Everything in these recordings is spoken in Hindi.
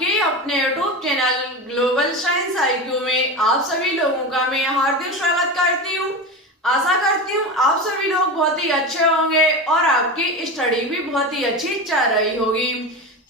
आपके अपने YouTube channel global science IQ में आप सभी लोगों का मैं हार्दिक स्वागत करती हूँ। आशा करती हूँ आप सभी लोग बहुत ही अच्छे होंगे और आपकी स्टडी भी बहुत ही अच्छी चल रही होगी।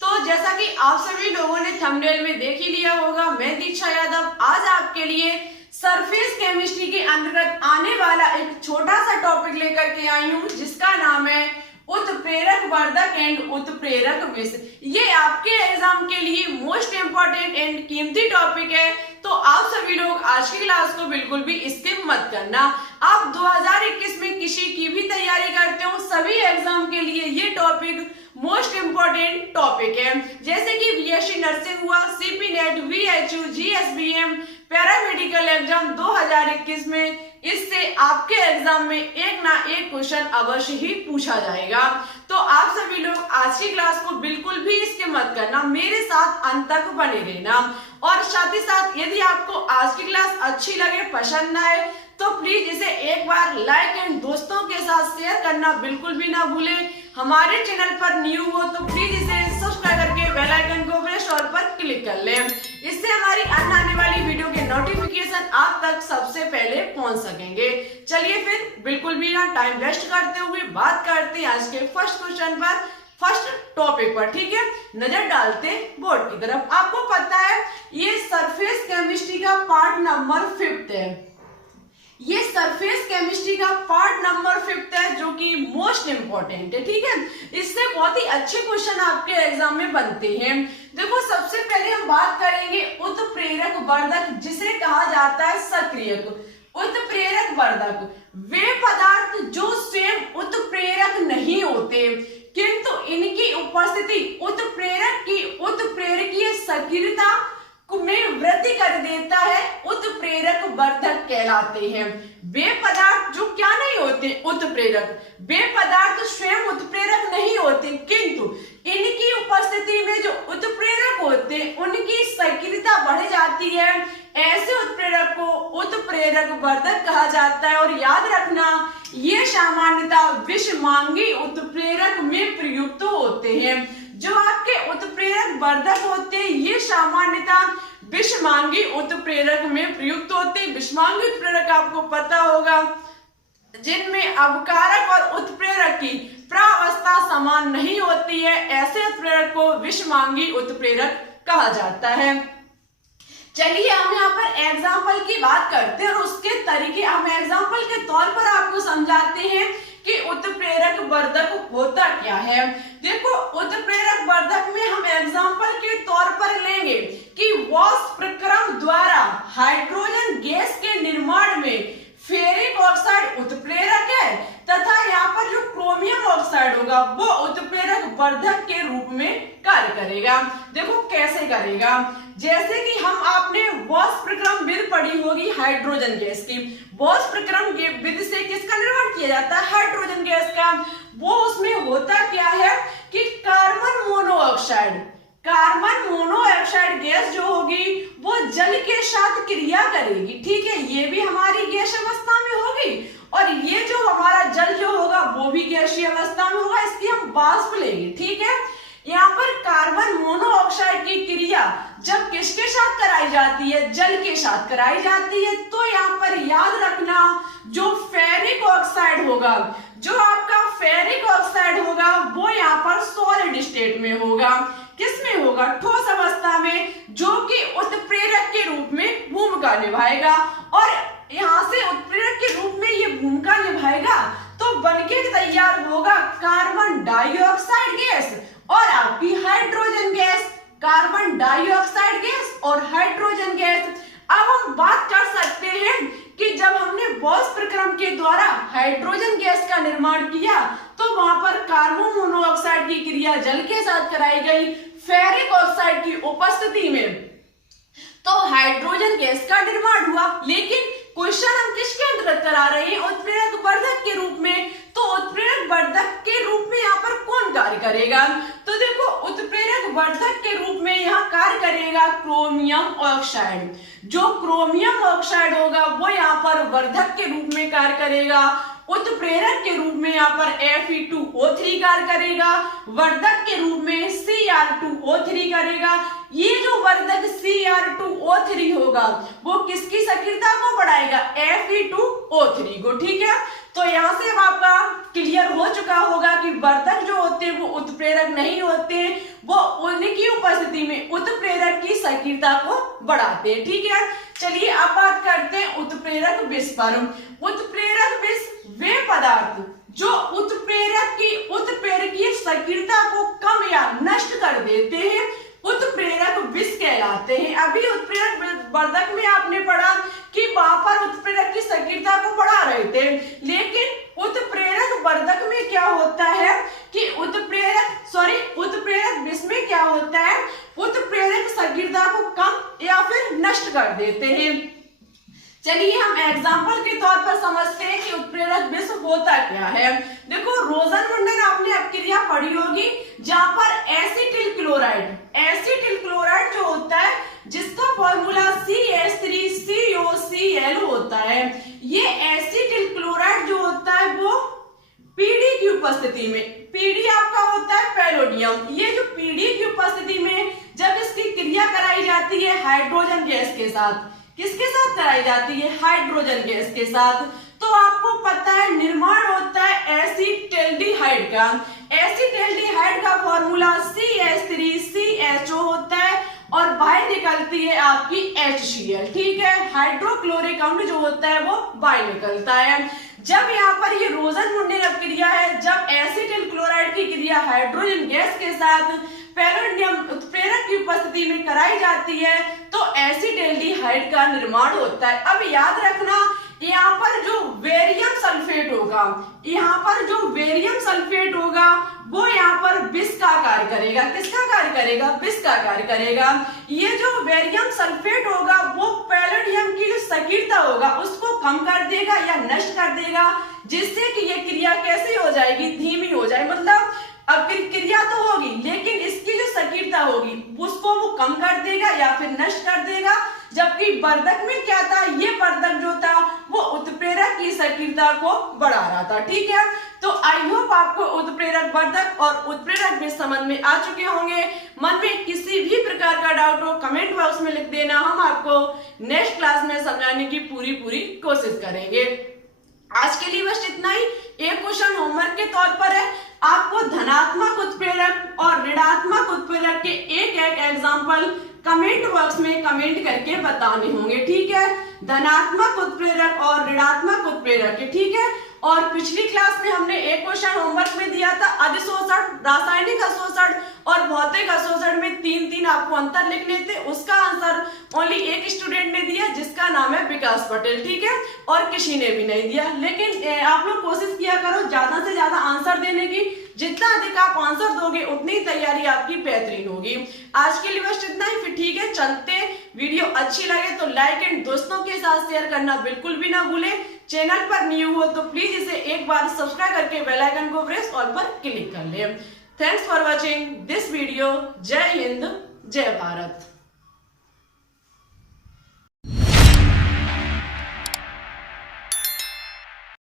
तो जैसा कि आप सभी लोगों ने थंबनेल में देख ही लिया होगा, मैं दीक्षा यादव आज आपके लिए सरफेस केमिस्ट्री के अंतर्गत आने वाला एक छोटा सा टॉपिक लेकर के आई हूँ, जिसका नाम है उत्प्रेरक वर्धक एंड उत्प्रेरक विष। ये आपके एग्जाम के लिए मोस्ट इंपॉर्टेंट एंड कीमती टॉपिक है, तो आप सभी लोग आज की क्लास को बिल्कुल भी स्किप मत करना। आप 2021 में किसी की भी तैयारी करते हो, सभी एग्जाम के लिए ये टॉपिक मोस्ट इंपॉर्टेंट टॉपिक है। जैसे कि BSc नर्सिंग हुआ, CP net, VHU, GSBM, paramedical exam 2021 में इससे आपके एग्जाम में एक ना एक क्वेश्चन अवश्य ही पूछा जाएगा। तो आप सभी लोग आज की क्लास को बिल्कुल भी स्किप मत करना, मेरे साथ अंत तक बने रहना। और साथ ही साथ यदि आपको आज की क्लास अच्छी लगे, पसंद आए, तो प्लीज इसे एक बार लाइक एंड दोस्तों के साथ शेयर करना बिल्कुल भी ना भूलें। हमारे चैनल पर न्यू हो तो प्लीज इसे सब्सक्राइब करके बेल आइकन को प्रेस ऑल पर क्लिक कर लें। इससे हमारी आने वाली वीडियो के नोटिफिकेशन आप तक सबसे पहले पहुंच सकेंगे। चलिए फिर बिल्कुल भी ना टाइम वेस्ट करते हुए बात करते हैं आज के फर्स्ट क्वेश्चन पर, फर्स्ट टॉपिक पर। ठीक है, नजर डालते बोर्ड की तरफ। आपको पता है ये सरफेस केमिस्ट्री का पार्ट नंबर 5 है। ये सरफेस केमिस्ट्री का पार्ट नंबर 5 है, जो कि मोस्ट इंपॉर्टेंट है। ठीक है, इससे बहुत ही अच्छे क्वेश्चन आपके एग्जाम में बनते हैं। देखो, सबसे पहले हम बात करेंगे उत्प्रेरक वर्धक, जिसे कहा जाता है सक्रियक। उत्प्रेरक वर्धक वे पदार्थ जो स्वयं उत्प्रेरक नहीं होते, किंतु इनकी उपस्थिति उत्प्रेरकीय सक्रियता में वृद्धि कर देता है, उत्प्रेरक वर्धक कहलाते हैं। वे पदार्थ जो क्या नहीं होते, उत्प्रेरक, वे पदार्थ स्वयं उत्प्रेरक नहीं होते, किंतु इनकी उपस्थिति में जो उत्प्रेरक होते हैं उनकी सक्रियता बढ़ जाती है। ऐसे उत्प्रेरक को उत्प्रेरक वर्धक कहा जाता है। और याद रखना, ये सामान्यतः विषमांगी उत्प्रेरक में प्रयुक्त होते हैं। जो आपके उत्प्रेरक वर्धक होते हैं ये सामान्यतः विषमांगी उत्प्रेरक में प्रयुक्त होते हैं। विषमांगी उत्प्रेरक आपको पता होगा, जिनमें अवकारक और उत्प्रेरक की प्रावस्था समान नहीं होती है, ऐसे उत्प्रेरक को विषमांगी उत्प्रेरक कहा जाता है। चलिए हम यहाँ पर एग्जाम्पल की बात करते हैं और उसके तरीके हम एग्जाम्पल के तौर पर आपको समझाते हैं कि उत्प्रेरक वर्धक होता क्या है। देखो, उत्प्रेरक वर्धक में हम एग्जाम्पल के तौर पर लेंगे कि वाष्प प्रक्रम द्वारा हाइड्रोजन गैस के निर्माण में फेरिक ऑक्साइड उत्प्रेरक है, तथा यहाँ पर जो क्रोमियम ऑक्साइड होगा वो उत्प्रेरक वर्धक के रूप में कार्य करेगा। देखो कैसे करेगा, जैसे कि हम आपने वाष्प प्रक्रम विधि पढ़ी होगी हाइड्रोजन गैस की। वाष्प प्रक्रम विधि से किसका निर्माण किया जाता है, हाइड्रोजन गैस का। वो उसमें होता क्या है कि कार्बन मोनोऑक्साइड गैस जो होगी वो जल के साथ क्रिया करेगी। ठीक है, ये भी हमारी गैस अवस्था में होगी और ये जो हमारा जल जो होगा वो भी गैसीय अवस्था में होगा, इसकी हम वाष्प लेंगे। ठीक है, यहाँ पर कार्बन मोनोऑक्साइड की क्रिया जब किसके साथ कराई जाती है, जल के साथ कराई जाती है, तो यहाँ पर याद रखना जो फेरिक ऑक्साइड होगा, जो आपका फेरिक ऑक्साइड होगा वो यहाँ पर सॉलिड स्टेट में होगा। किसमें होगा, ठोस अवस्था में, जो कि उत्प्रेरक के रूप में भूमिका निभाएगा। और यहाँ से उत्प्रेरक के रूप में ये भूमिका निभाएगा तो बनके तैयार होगा कार्बन डाइऑक्साइड गैस और आपकी hydrogen gas. Carbon dioxide gas और हाइड्रोजन गैस। अब हम बात कर सकते हैं कि जब हमने वाष्प प्रक्रम के द्वारा हाइड्रोजन गैस का निर्माण किया तो वहां पर कार्बन मोनोऑक्साइड की क्रिया जल के साथ कराई गई फेरिक ऑक्साइड की उपस्थिति में, तो हाइड्रोजन गैस का निर्माण हुआ। लेकिन क्वेश्चन हम किसके अंतर्गत करा रहे हैं, उत्प्रेरक वर्धक के रूप में। तो उत्प्रेरक वर्धक के रूप में यहाँ पर कौन कार्य करेगा, तो देखो उत्प्रेरक वर्धक के रूप में यहाँ कार्य करेगा क्रोमियम ऑक्साइड। जो क्रोमियम ऑक्साइड होगा वो यहाँ पर वर्धक के रूप में कार्य करेगा। उत्प्रेरक के रूप में यहाँ पर Fe2O3 कार्य करेगा, वर्धक के रूप में Cr2O3 करेगा। ये जो Cr2O3 होगा वो किसकी सक्रियता को बढ़ाएगा, Fe2O3 को। ठीक है, तो यहाँ से अब आपका क्लियर हो चुका होगा कि वर्धक जो होते हैं वो उत्प्रेरक नहीं होते, वो उनकी उपस्थिति में उत्प्रेरक की सक्रियता को बढ़ाते हैं। ठीक है, चलिए अब बात करते हैं उत्प्रेरक विष पर। उत्प्रेरक विष वे पदार्थ जो उत्प्रेरकीय सक्रियता को कम या नष्ट कर देते हैं उत्प्रेरक विष कहलाते हैं। अभी उत्प्रेरक वर्धक में आपने पढ़ा कि वहां पर उत्प्रेरक की सक्रियता को बढ़ा रहे थे, लेकिन उत्प्रेरक वर्धक में क्या होता है कि उत्प्रेरक विष में क्या होता है, उत्प्रेरक सक्रियता को कम या फिर नष्ट कर देते हैं। चलिए हम एग्जाम्पल के तौर पर समझते हैं कि उत्प्रेरक विष होता क्या है। देखो रोजन-मुंडन आपने अपक्रिया पढ़ी होगी जहां पर एसिटिल क्लोराइड जो होता है जिसका फॉर्मूला CH3COCl होता है, ये एसिटिल क्लोराइड जो होता है वो पीडी की उपस्थिति में, पीडी आपका होता है पैलोडियम, ये जो पीडी की उपस्थिति में जब इसकी क्रिया कराई जाती है हाइड्रोजन गैस के साथ, किसके साथ कराई जाती है, हाइड्रोजन गैस के साथ, तो आपको पता है निर्माण होता है एसिटेल्डिहाइड का। एसिटेल्डिहाइड का फॉर्मूला CH3CHO होता है और बाहर निकलती है आपकी HCl। ठीक है, हाइड्रोक्लोरिक अम्ल जो होता है वो बाहर निकलता है। जब यहाँ पर ये रोजन-मुंडन अपक्रिया है, जब एसिटिल क्लोराइड की क्रिया हाइड्रोजन गैस के साथ पैलोडियम उत्प्रेरक की उपस्थिति में कराई जाती है तो एसिटेल्डिहाइड का निर्माण होता है। अब याद रखना यहाँ पर जो बेरियम सल्फेट होगा वो यहाँ पर विष का कार्य करेगा। किसका कार्य करेगा, विष का कार्य करेगा। ये जो बेरियम सल्फेट होगा वो पैलोडियम की जो सक्रियता होगा उसको कम कर देगा या नष्ट कर देगा, जिससे कि ये क्रिया कैसी हो जाएगी, धीमी हो जाए। मतलब अब क्रिया तो होगी लेकिन इसकी जो सक्रियता होगी उसको वो कम कर देगा या फिर नष्ट कर देगा। जबकि वर्धक में क्या था, ये वर्धक जो था वो उत्प्रेरक की सक्रियता को बढ़ा रहा था। ठीक है, तो आई होप आपको उत्प्रेरक वर्धक और उत्प्रेरक विष समझ में आ चुके होंगे। मन में किसी भी प्रकार का डाउट हो कमेंट बॉक्स में लिख देना, हम आपको नेक्स्ट क्लास में समझाने की पूरी कोशिश करेंगे। आज के लिए बस इतना ही। एक क्वेश्चन होमवर्क के तौर पर है, आपको धनात्मक उत्प्रेरक और ऋणात्मक उत्प्रेरक के एक एग्जाम्पल कमेंट बॉक्स में कमेंट करके बताने होंगे। ठीक है, धनात्मक उत्प्रेरक और ऋणात्मक उत्प्रेरक के। ठीक है, और पिछली क्लास में हमने एक क्वेश्चन होमवर्क में दिया था अधिशोषण, रासायनिक अशोषण और भौतिक अशोषण में 3 आपको अंतर लिखने थे। उसका आंसर ओनली एक स्टूडेंट ने दिया जिसका नाम है विकास पटेल। ठीक है, और किसी ने भी नहीं दिया, लेकिन आप लोग कोशिश किया करो ज्यादा से ज्यादा आंसर देने की। जितना अधिक आप आंसर दोगे उतनी तैयारी आपकी बेहतरीन होगी। आज के लिए बस इतना ही, फिर ठीक है चलते। वीडियो अच्छी लगे तो लाइक एंड दोस्तों के साथ शेयर करना बिल्कुल भी ना भूले। चैनल पर न्यू हो तो प्लीज इसे एक बार सब्सक्राइब करके बेल आइकन को प्रेस ऑल पर क्लिक कर ले। Thanks for watching this video. जय हिंद, जय भारत।